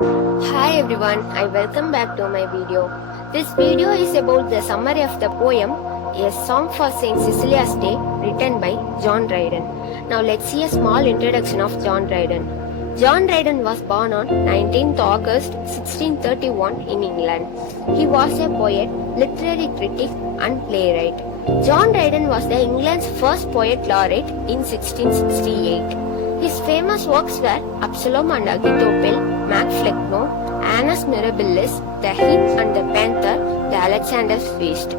Hi everyone, I welcome back to my video. This video is about the summary of the poem A Song for St.Cecilia's Day written by John Dryden. Now let's see a small introduction of John Dryden. John Dryden was born on 19th August 1631 in England. He was a poet, literary critic and playwright. John Dryden was the England's first poet laureate in 1668. His famous works were Absalom and Ahithophel, Mac Flecknoe, Annus Mirabilis, The Heath and the Panther, The Alexander's Feast.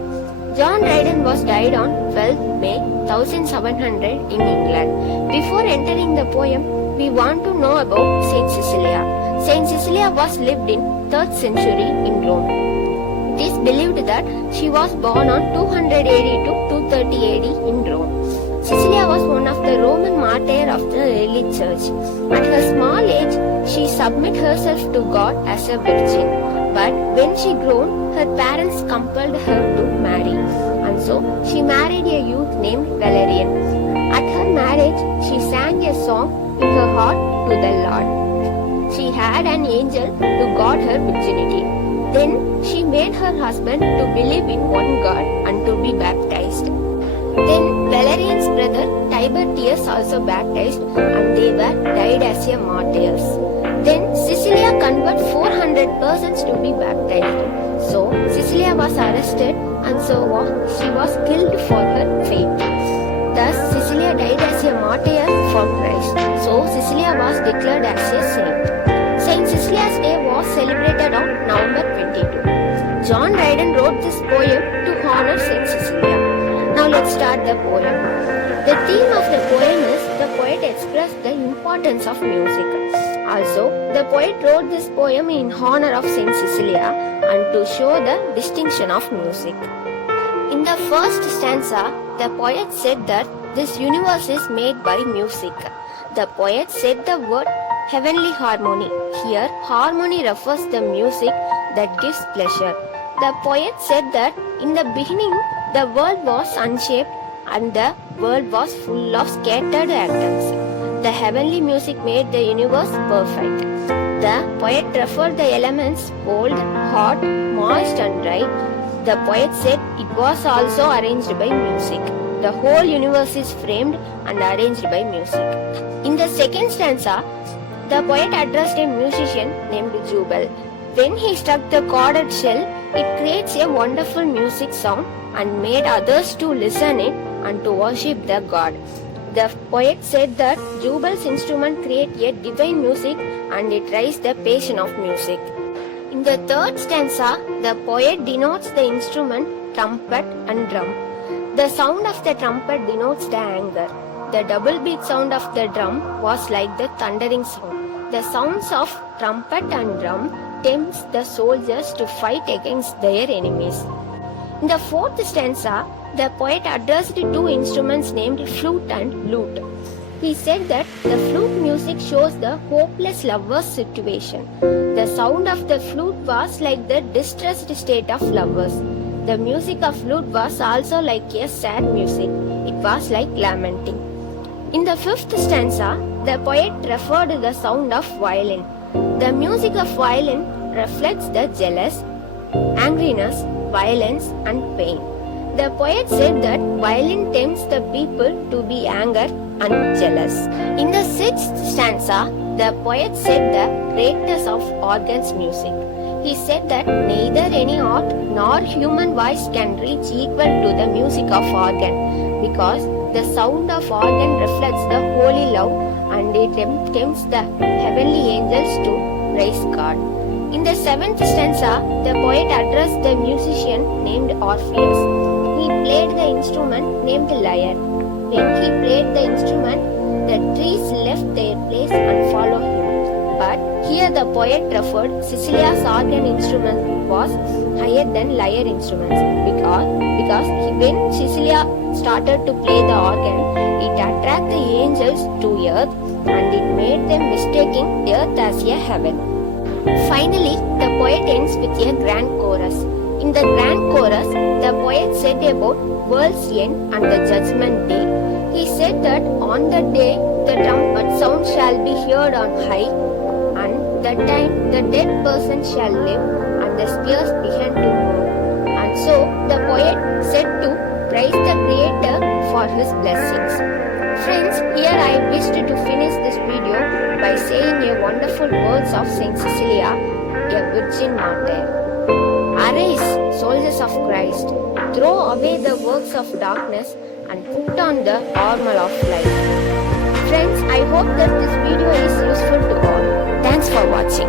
John Dryden was died on 12 May 1700 in England. Before entering the poem, we want to know about St. Cecilia. St. Cecilia was lived in 3rd century in Rome. It is believed that she was born on 200 AD to 230 AD in Rome. Cecilia was one of the Roman martyrs of the early church. At her small age, she submitted herself to God as a virgin. But when she grew, her parents compelled her to marry. And so, she married a youth named Valerian. At her marriage, she sang a song in her heart to the Lord. She had an angel to guard her virginity. Then, she made her husband to believe in one God and to be baptized. Then Valerian's brother Tiberius also baptized and they were died as a martyrs. Then Cecilia converted 400 persons to be baptized. So Cecilia was arrested and so she was killed for her faith. Thus Cecilia died as a martyr for Christ. So Cecilia was declared as a saint. St. Cecilia's Day was celebrated on November 22. John Dryden wrote this poem to honor St. Cecilia. Now let's start the poem. The theme of the poem is the poet expressed the importance of music. Also, the poet wrote this poem in honor of St. Cecilia and to show the distinction of music. In the first stanza, the poet said that this universe is made by music. The poet said the word heavenly harmony. Here, harmony refers the music that gives pleasure. The poet said that in the beginning, the world was unshaped and the world was full of scattered atoms. The heavenly music made the universe perfect. The poet referred the elements cold, hot, moist and dry. The poet said it was also arranged by music. The whole universe is framed and arranged by music. In the second stanza, the poet addressed a musician named Jubal. When he struck the chorded shell, it creates a wonderful music sound and made others to listen it and to worship the God. The poet said that Jubal's instrument creates a divine music and it raised the passion of music. In the third stanza, the poet denotes the instrument trumpet and drum. The sound of the trumpet denotes the anger. The double beat sound of the drum was like the thundering sound. The sounds of trumpet and drum tempts the soldiers to fight against their enemies. In the fourth stanza, the poet addressed two instruments named flute and lute. He said that the flute music shows the hopeless lover's situation. The sound of the flute was like the distressed state of lovers. The music of flute was also like a sad music. It was like lamenting. In the fifth stanza, the poet referred to the sound of violin. The music of violin reflects the jealous, angriness, violence and pain. The poet said that violin tempts the people to be angry and jealous. In the sixth stanza, the poet said the greatness of organ's music. He said that neither any art nor human voice can reach equal to the music of organ because the sound of organ reflects the holy love and it tempts the heavenly angels to praise God. In the seventh stanza, the poet addressed the musician named Orpheus. He played the instrument named lyre. When he played the instrument, the trees left their place and followed him. But here the poet referred Cecilia's organ instrument was higher than lyre instruments because when Cecilia started to play the organ, it attracted the angels to earth and it made them mistaking earth as a heaven. Finally, the poet ends with a grand chorus. In the grand chorus, the poet said about world's end and the judgment day. He said that on the day the trumpet sound shall be heard on high, and that time the dead person shall live, and the spears began to move. And so the poet said to praise the Creator for his blessings. Friends, here I wished to finish this video by saying a wonderful words of St.Cecilia, a virgin martyr. Arise, soldiers of Christ, throw away the works of darkness and put on the armor of light. Friends, I hope that this video is useful to all. Thanks for watching.